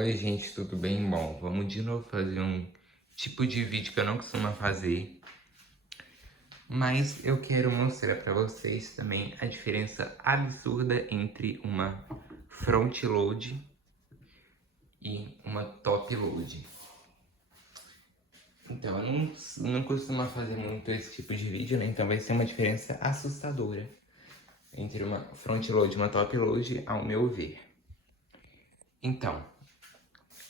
Oi gente, tudo bem? Bom, vamos de novo fazer um tipo de vídeo que eu não costumo fazer, mas eu quero mostrar para vocês também a diferença absurda entre uma front load e uma top load. Então, eu não costumo fazer muito esse tipo de vídeo, né? Então vai ser uma diferença assustadora entre uma front load e uma top load, ao meu ver. Então,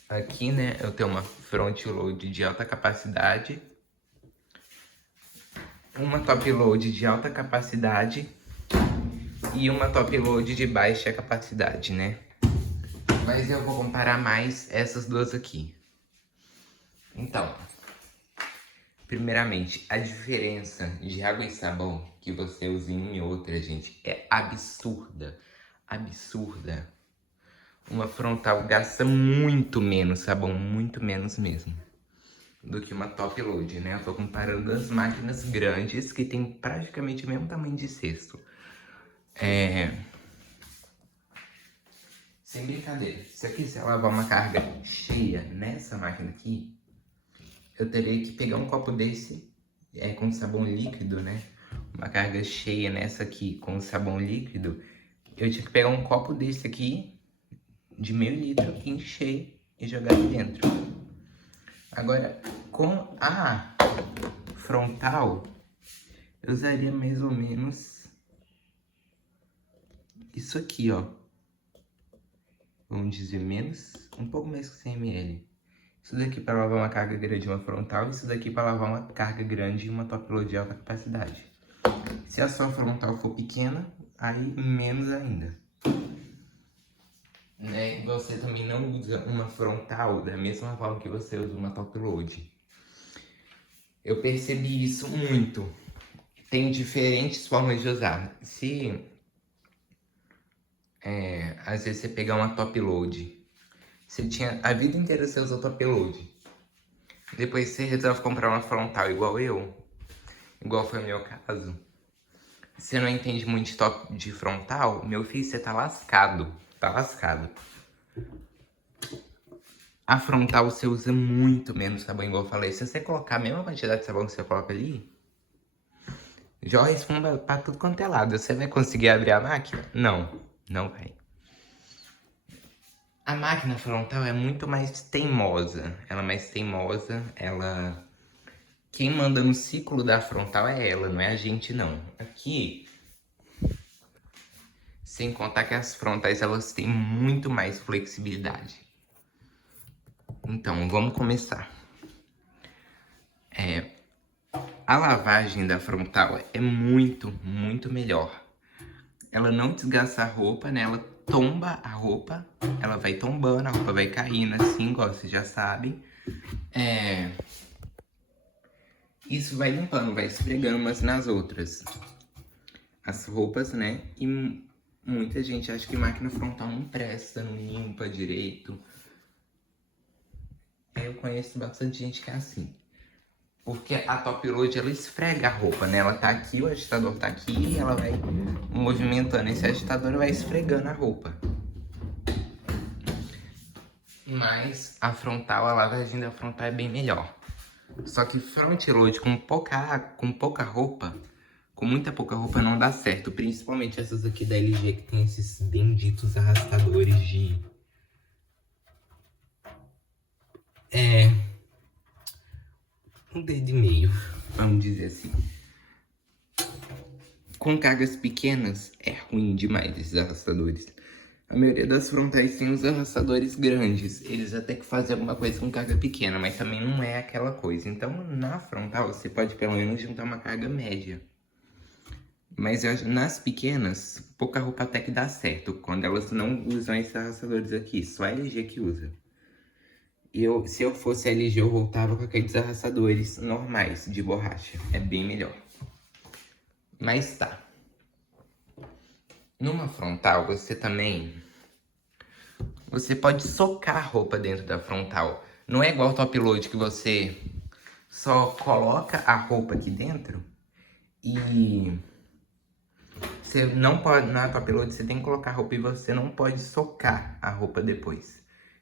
aqui, né, eu tenho uma front load de alta capacidade, uma top load de alta capacidade e uma top load de baixa capacidade, né? Mas eu vou comparar mais essas duas aqui. Então, primeiramente, a diferença de água e sabão que você usa em uma e outra, gente, é absurda. Absurda. Uma frontal gasta muito menos sabão, muito menos mesmo, do que uma top load, né? Eu tô comparando duas máquinas grandes que tem praticamente o mesmo tamanho de cesto. Sem brincadeira, se eu quiser lavar uma carga cheia nessa máquina aqui, eu teria que pegar um copo desse com sabão líquido, né? Uma carga cheia nessa aqui com sabão líquido, eu tinha que pegar um copo desse aqui, de meio litro, encher e jogar aqui dentro. Agora, com a frontal, eu usaria mais ou menos isso aqui, ó. Vamos dizer um pouco mais que 100 ml. Isso daqui para lavar uma carga grande e uma frontal, isso daqui para lavar uma carga grande e uma top load de alta capacidade. Se a sua frontal for pequena, aí menos ainda. Né? Você também não usa uma frontal da mesma forma que você usa uma top load. Eu percebi isso muito. Tem diferentes formas de usar. Se às vezes você pegar uma top load, você tinha a vida inteira você usa top load. Depois você resolve comprar uma frontal igual eu, igual foi o meu caso. Você não entende muito de top de frontal, meu filho, você tá lascado. Tá lascado. A frontal você usa muito menos sabão, igual eu falei. Se você colocar a mesma quantidade de sabão que você coloca ali, jorra espuma pra tudo quanto é lado. Você vai conseguir abrir a máquina? Não, não vai. A máquina frontal é muito mais teimosa. Ela é mais teimosa, ela... Quem manda no ciclo da frontal é ela, não é a gente não. Aqui, sem contar que as frontais elas têm muito mais flexibilidade. Então, vamos começar. A lavagem da frontal é muito, muito melhor. Ela não desgasta a roupa, né? Ela tomba a roupa, ela vai tombando, a roupa vai caindo assim, igual vocês já sabem. Isso vai limpando, vai esfregando umas nas outras. As roupas, né? E muita gente acha que máquina frontal não presta, não limpa direito. Eu conheço bastante gente que é assim. Porque a top load, ela esfrega a roupa, né? Ela tá aqui, o agitador tá aqui e ela vai movimentando esse agitador e vai esfregando a roupa. Mas a frontal, a lavagem da frontal é bem melhor. Só que front load com pouca roupa, com muita pouca roupa não dá certo. Principalmente essas aqui da LG que tem esses benditos arrastadores de... um dedo e meio, vamos dizer assim. Com cargas pequenas, é ruim demais esses arrastadores. A maioria das frontais tem os arrastadores grandes. Eles até que fazem alguma coisa com carga pequena, mas também não é aquela coisa. Então, na frontal, você pode pelo menos juntar uma carga média. Mas nas pequenas, pouca roupa até que dá certo. Quando elas não usam esses arrastadores aqui, só a LG que usa. Se eu fosse a LG, eu voltava com aqueles arrastadores normais, de borracha. É bem melhor. Mas tá. Numa frontal, você pode socar a roupa dentro da frontal. Não é igual top load que você só coloca a roupa aqui dentro e você não pode, na top load você tem que colocar a roupa e você não pode socar a roupa depois.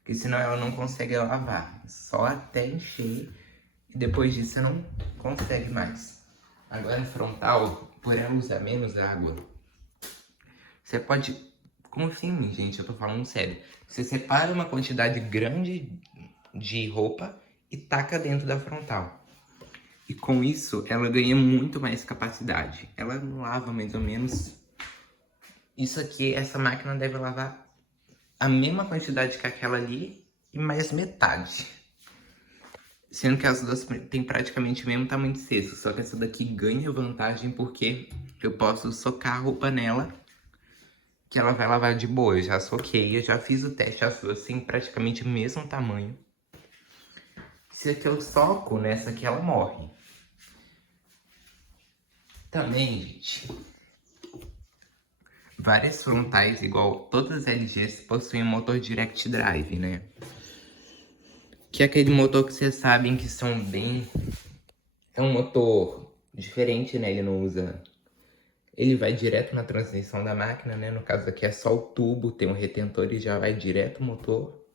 porque senão ela não consegue lavar. Só até encher e depois disso você não consegue mais. Agora no frontal, por ela usar menos água, você pode... Confia em mim, gente, eu tô falando sério. Você separa uma quantidade grande de roupa e taca dentro da frontal. E com isso, ela ganha muito mais capacidade. Ela lava mais ou menos... Isso aqui, essa máquina deve lavar a mesma quantidade que aquela ali e mais metade. Sendo que as duas têm praticamente o mesmo tamanho de cesto. Só que essa daqui ganha vantagem porque eu posso socar a roupa nela, que ela vai lavar de boa. Eu já soquei, eu já fiz o teste, as duas têm praticamente o mesmo tamanho. Se aqui eu soco, nessa aqui ela morre. Também, gente, várias frontais, igual todas as LGs, possuem um motor Direct Drive, né? Que é aquele motor que vocês sabem que são bem... É um motor diferente, né? Ele não usa... Ele vai direto na transmissão da máquina, né? No caso aqui é só o tubo, tem um retentor e já vai direto o motor.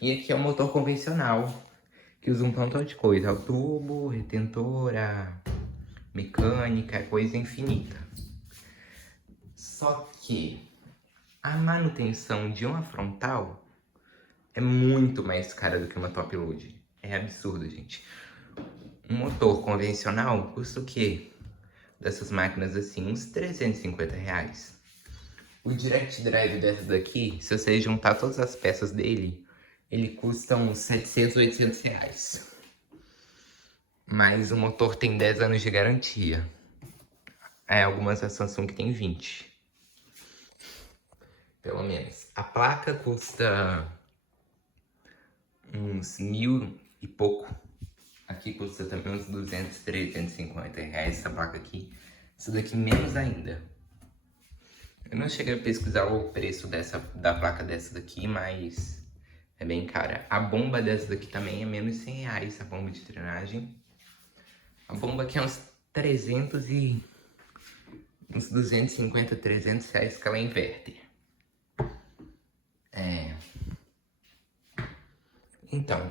E aqui é o motor convencional, que usa um tanto de coisa. O tubo, retentor, a mecânica, coisa infinita. Só que a manutenção de uma frontal é muito mais cara do que uma top load. É absurdo, gente. Um motor convencional custa o quê? Dessas máquinas assim, uns R$ 350. O Direct Drive dessa daqui, se você juntar todas as peças dele, ele custa uns 700, R$ 800. Mas o motor tem 10 anos de garantia. Algumas a Samsung tem 20. Pelo menos. A placa custa uns 1.000 e pouco. Aqui custa também uns 200, R$ 350 essa placa aqui. Essa daqui menos ainda. Eu não cheguei a pesquisar o preço da placa dessa daqui, mas é bem cara. A bomba dessa daqui também é menos de R$ 100, a bomba de drenagem. A bomba aqui é uns 300 e... uns 250, R$ 300 que ela inverte. Então,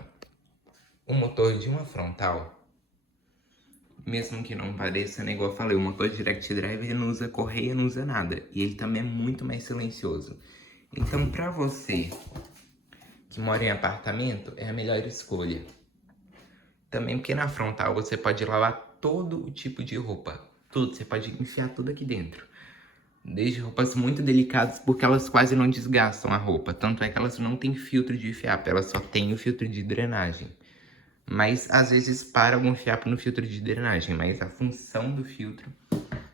o motor de uma frontal, mesmo que não pareça, né, igual eu falei, o motor Direct Drive ele não usa correia, não usa nada. E ele também é muito mais silencioso. Então, pra você que mora em apartamento, é a melhor escolha. Também porque na frontal você pode lavar todo o tipo de roupa. Tudo, você pode enfiar tudo aqui dentro. Desde roupas muito delicadas, porque elas quase não desgastam a roupa. Tanto é que elas não têm filtro de fiapo, elas só têm o filtro de drenagem. Mas às vezes para algum fiapo no filtro de drenagem. Mas a função do filtro,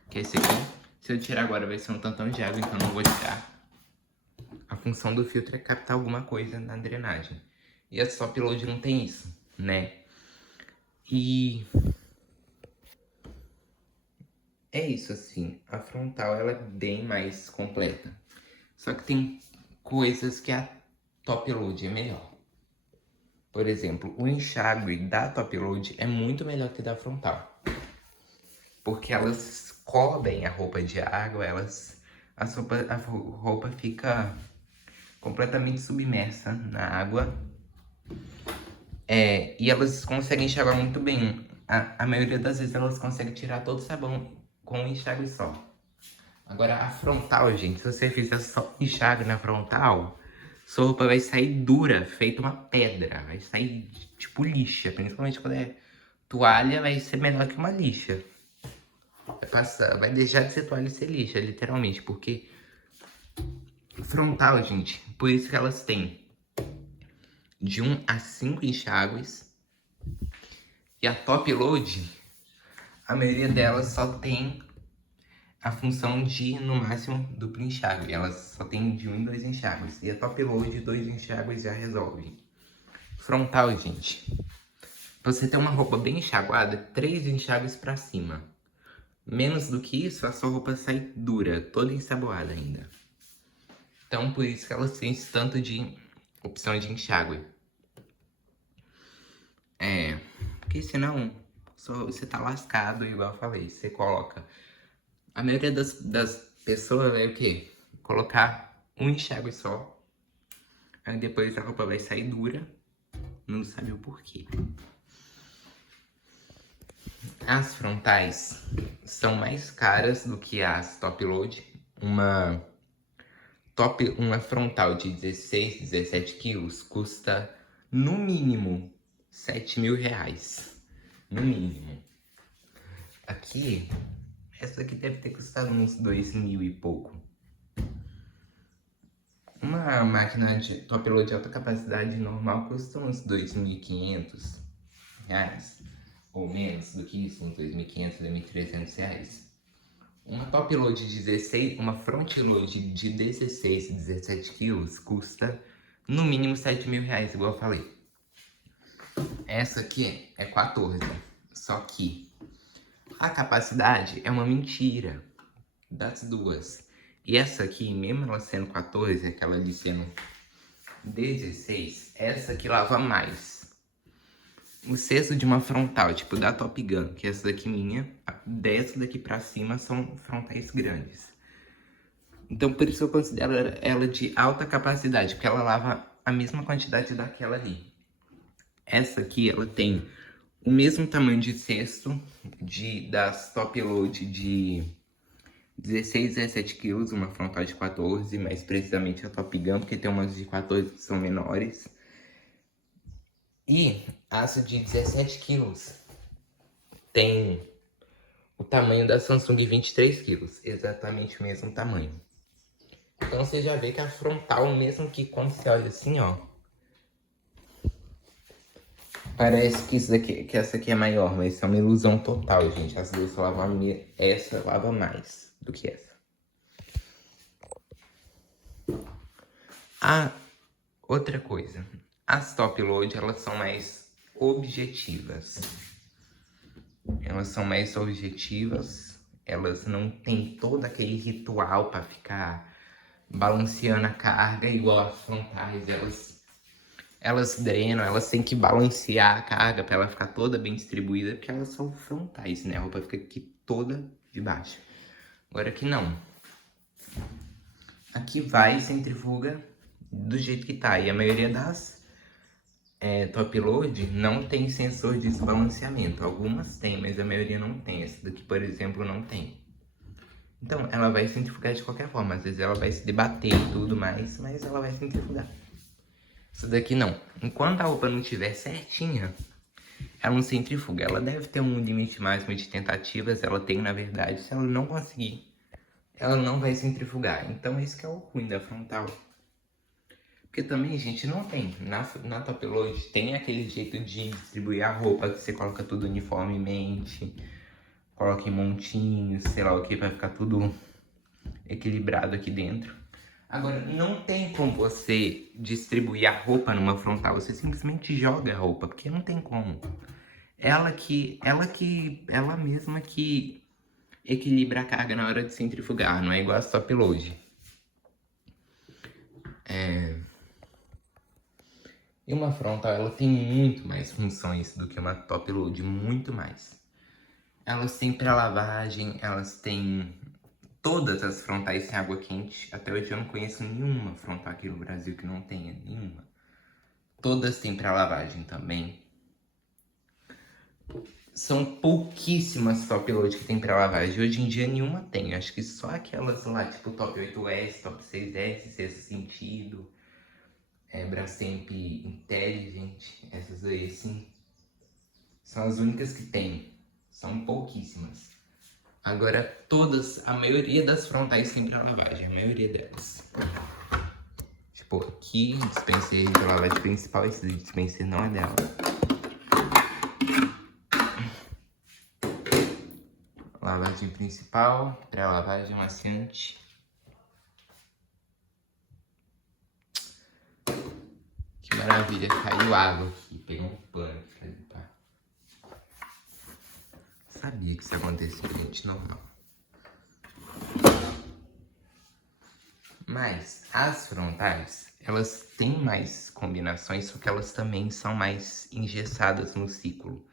que é esse aqui, se eu tirar agora vai ser um tantão de água, então não vou tirar. A função do filtro é captar alguma coisa na drenagem. E a Top Load não tem isso, né? E é isso assim, a frontal ela é bem mais completa. Só que tem coisas que a Top Load é melhor. Por exemplo, o enxágue da Top Load é muito melhor que da frontal. Porque elas cobrem a roupa de água, a roupa fica completamente submersa na água. E elas conseguem enxaguar muito bem. A maioria das vezes elas conseguem tirar todo o sabão com um enxágue só. Agora a frontal, gente, se você fizer só enxágue na frontal, sua roupa vai sair dura, feita uma pedra. Vai sair tipo lixa, principalmente quando é toalha, vai ser menor que uma lixa. Vai deixar de ser toalha e ser lixa, literalmente, porque frontal, gente, por isso que elas têm de 1 a 5 enxágues. E a Top Load, a maioria delas só tem a função de, no máximo, duplo enxágue. Elas só tem de 1 em 2 enxágues. E a Top Load, 2 enxágues já resolve. Frontal, gente. Pra você ter uma roupa bem enxaguada, 3 enxágues pra cima. Menos do que isso, a sua roupa sai dura, toda ensaboada ainda. Então, por isso que elas têm esse tanto de opção de enxágue. Porque senão, você tá lascado, igual eu falei. Você coloca... A maioria das pessoas é o quê? Colocar um enxágue só. Aí depois a roupa vai sair dura, não sabe o porquê. As frontais são mais caras do que as top load. Uma frontal de 16, 17 quilos custa no mínimo 7 mil reais. No mínimo. Aqui, essa aqui deve ter custado uns 2 mil e pouco. Uma máquina de top load de alta capacidade normal custa uns 2.500 reais. Ou menos do que isso, uns 2.500, 2.300 reais. Uma top load de 16, uma front load de 16 e 17 quilos custa no mínimo 7 mil reais, igual eu falei. Essa aqui é 14, só que a capacidade é uma mentira das duas. E essa aqui, mesmo ela sendo 14, aquela ali sendo 16, essa aqui lava mais. O cesto de uma frontal, tipo da Top Gun, que essa daqui minha, dessa daqui pra cima são frontais grandes. Então por isso eu considero ela de alta capacidade, porque ela lava a mesma quantidade daquela ali. Essa aqui, ela tem o mesmo tamanho de cesto das Top Load de 16, 17 quilos, uma frontal de 14, mais precisamente a Top Gun, porque tem umas de 14 que são menores. E aço de 17 quilos tem o tamanho da Samsung 23 quilos, exatamente o mesmo tamanho. Então você já vê que a frontal, mesmo que quando você olha assim, ó, parece que essa aqui é maior, mas isso é uma ilusão total, gente. As duas lavam, essa lava mais do que essa. Outra coisa, as top load, elas são mais objetivas. Elas não tem todo aquele ritual para ficar balanceando a carga igual as frontais. Elas drenam, elas têm que balancear a carga para ela ficar toda bem distribuída, porque elas são frontais, né? A roupa fica aqui toda de baixo. Agora aqui não. Aqui vai e centrifuga do jeito que tá. E a maioria das top load não tem sensor de desbalanceamento. Algumas tem, mas a maioria não tem. Essa daqui, por exemplo, não tem. Então, ela vai centrifugar de qualquer forma. Às vezes ela vai se debater e tudo mais, mas ela vai centrifugar. Essa daqui não. Enquanto a roupa não estiver certinha, ela não centrifuga. Ela deve ter um limite máximo de tentativas. Ela tem, na verdade. Se ela não conseguir, ela não vai centrifugar. Então, esse que é o ruim da frontal. Porque também, gente, não tem. Na top load tem aquele jeito de distribuir a roupa, que você coloca tudo uniformemente, coloca em montinhos, sei lá o que, vai ficar tudo equilibrado aqui dentro. Agora, não tem como você distribuir a roupa numa frontal, você simplesmente joga a roupa, porque não tem como. Ela mesma que equilibra a carga na hora de centrifugar, não é igual a top load. E uma frontal, ela tem muito mais funções do que uma top load, muito mais. Elas têm pré-lavagem, elas têm... Todas as frontais têm água quente. Até hoje eu não conheço nenhuma frontal aqui no Brasil que não tenha, nenhuma. Todas têm pré-lavagem também. São pouquíssimas top load que tem pré-lavagem. Hoje em dia nenhuma tem. Acho que só aquelas lá, tipo top 8S, top 6S, Sexto Sentido, Brastemp Intelligent, essas aí sim. São as únicas que tem. São pouquíssimas. Agora todas, a maioria das frontais tem pré-lavagem, a maioria delas. Tipo, aqui, dispenser de lavagem principal, esse dispenser não é dela. Lavagem principal, pré-lavagem maciante. Que maravilha, caiu água aqui, pegou um pano pra limpar. Sabia que isso acontecia, gente, normal. Mas as frontais, elas têm mais combinações, só que elas também são mais engessadas no ciclo.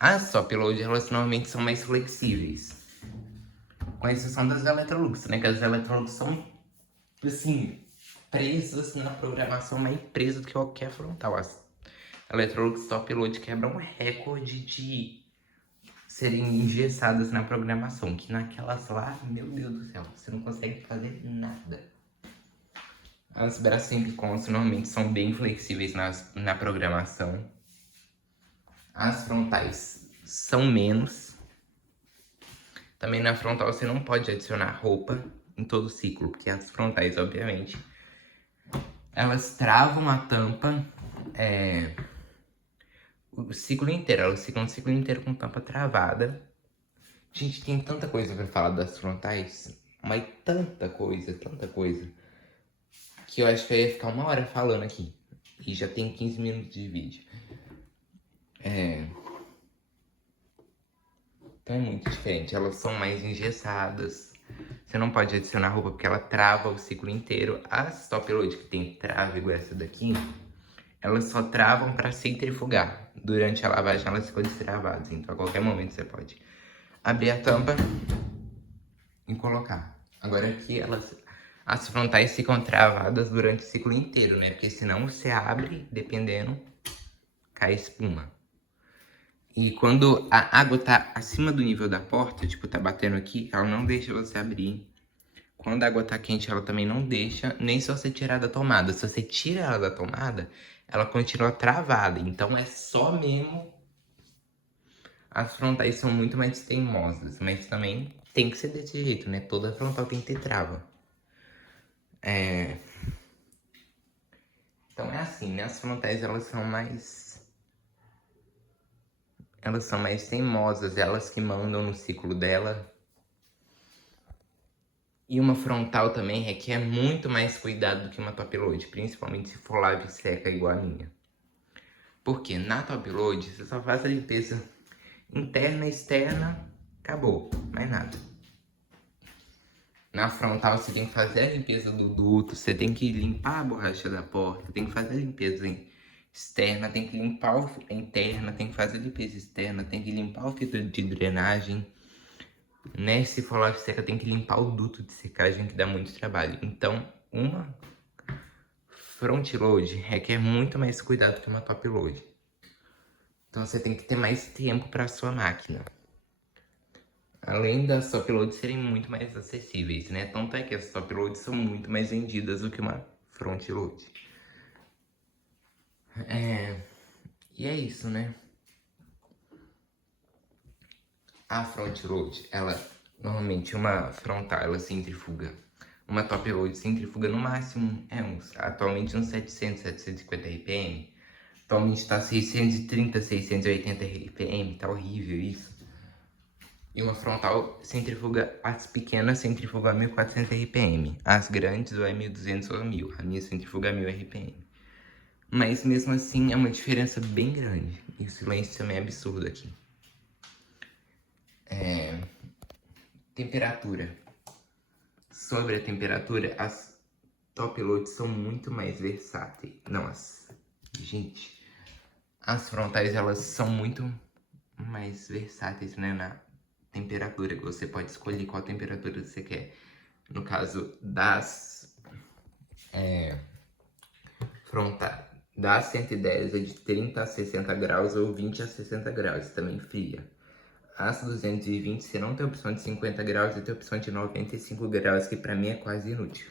As top load, elas normalmente são mais flexíveis. Com exceção das Electrolux, né? Que as Electrolux são, assim, presas na programação, mais presas do que qualquer frontal. As Electrolux Top Load quebram um recorde de serem engessadas na programação, que naquelas lá, meu Deus do céu, você não consegue fazer nada. As Brastemp Cons normalmente são bem flexíveis na programação. As frontais são menos. Também na frontal você não pode adicionar roupa em todo o ciclo, porque as frontais, obviamente, elas travam a tampa o ciclo inteiro. Elas ficam o ciclo inteiro com tampa travada. Gente, tem tanta coisa pra falar das frontais, mas tanta coisa, que eu acho que eu ia ficar 1 hora falando aqui. E já tem 15 minutos de vídeo. Então é muito diferente. Elas são mais engessadas. Você não pode adicionar roupa porque ela trava o ciclo inteiro. As Top Load que tem trava igual essa daqui, elas só travam para centrifugar. Durante a lavagem elas ficam destravadas. Então a qualquer momento você pode abrir a tampa e colocar. Agora aqui as frontais ficam travadas durante o ciclo inteiro, né? Porque senão você abre, dependendo, cai espuma. E quando a água tá acima do nível da porta, tipo, tá batendo aqui, ela não deixa você abrir. Quando a água tá quente, ela também não deixa, nem se você tirar da tomada. Se você tira ela da tomada, ela continua travada. Então é só mesmo... As frontais são muito mais teimosas, mas também tem que ser desse jeito, né? Toda frontal tem que ter trava. Então é assim, né? As frontais, elas são mais teimosas, elas que mandam no ciclo dela. E uma frontal também requer muito mais cuidado do que uma top load, principalmente se for lave seca igual a minha. Porque na top load você só faz a limpeza interna, externa, acabou, mais nada. Na frontal você tem que fazer a limpeza do duto, você tem que limpar a borracha da porta, tem que fazer a limpeza externa, tem que limpar a interna, tem que fazer a limpeza externa, tem que limpar o filtro de drenagem, né? Se for lave seca, tem que limpar o duto de secagem, que dá muito trabalho. Então, uma front load requer muito mais cuidado que uma top load. Então, você tem que ter mais tempo para sua máquina. Além das top loads serem muito mais acessíveis, né? Tanto é que as top loads são muito mais vendidas do que uma front load. E é isso, né? A front load, ela normalmente uma frontal, ela centrifuga. Uma top load centrifuga no máximo atualmente uns 700, 750 RPM. Atualmente tá 630, 680 RPM, tá horrível isso. E uma frontal centrifuga, as pequenas centrifugam a 1400 RPM. As grandes vai 1200 ou 1000. A minha centrifuga a 1000 RPM. Mas mesmo assim é uma diferença bem grande. E o silêncio também é absurdo aqui. Temperatura. Sobre a temperatura, as top loads são muito mais versáteis. Não, gente, as frontais elas são muito mais versáteis, né, na temperatura. Você pode escolher qual temperatura você quer. No caso das frontais, das 110 é de 30 a 60 graus ou 20 a 60 graus, também fria. As 220 você não tem opção de 50 graus e tem opção de 95 graus, que pra mim é quase inútil.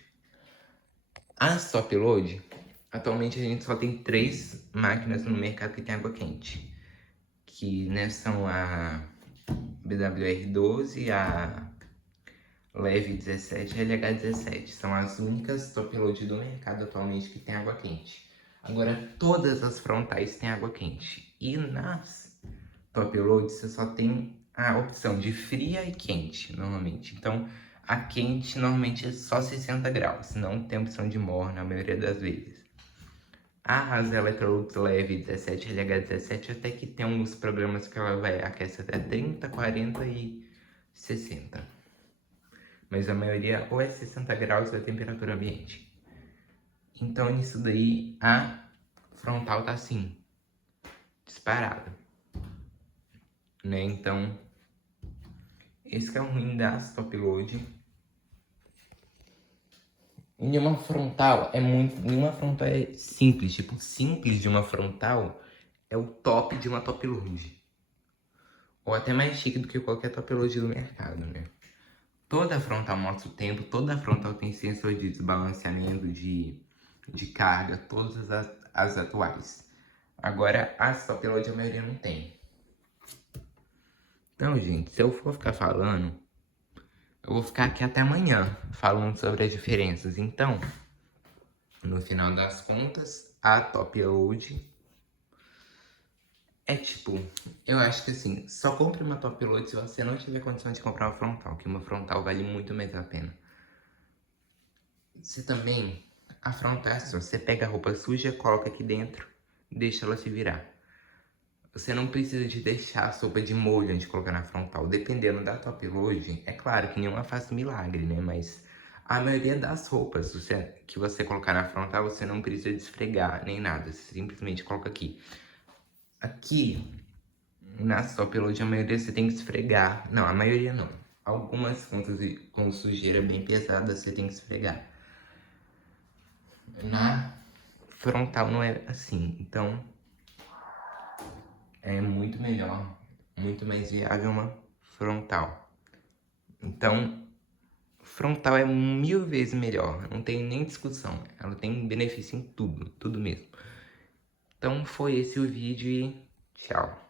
As top load, atualmente a gente só tem 3 máquinas no mercado que tem água quente. Que, né, são a BWR12, a Leve 17 e a LH17. São as únicas top load do mercado atualmente que tem água quente. Agora, todas as frontais têm água quente. E nas top load você só tem a opção de fria e quente, normalmente. Então, a quente normalmente é só 60 graus, não tem opção de morna a maioria das vezes. A Electrolux Leve 17 LH17 até que tem uns programas que ela vai aquecer até 30, 40 e 60. Mas a maioria ou é 60 graus ou é temperatura ambiente. Então nisso daí a frontal tá assim, disparada, né? Então esse que é o ruim das top load. Em uma frontal nenhuma frontal é simples. Tipo, simples de uma frontal é o top de uma top load. Ou até mais chique do que qualquer top load do mercado, né? Toda frontal mostra o tempo, toda frontal tem sensor de desbalanceamento de carga, todas as atuais. Agora, as top load a maioria não tem. Então, gente, se eu for ficar falando, eu vou ficar aqui até amanhã falando sobre as diferenças. Então, no final das contas, a top load é tipo, eu acho que assim, só compre uma top load se você não tiver condição de comprar uma frontal, que uma frontal vale muito mais a pena. Você também, a frontal é assim, você pega a roupa suja, coloca aqui dentro, deixa ela se virar. Você não precisa de deixar a sopa de molho antes de colocar na frontal. Dependendo da top load, é claro que nenhuma faz milagre, né? Mas a maioria das roupas que você colocar na frontal, você não precisa de esfregar nem nada. Você simplesmente coloca aqui. Aqui, na top load, a maioria você tem que esfregar. Não, a maioria não. Algumas com sujeira bem pesada você tem que esfregar. Na frontal não é assim. Então, é muito melhor, muito mais viável uma frontal. Então, frontal é 1000 vezes melhor, não tem nem discussão. Ela tem benefício em tudo, tudo mesmo. Então foi esse o vídeo e tchau.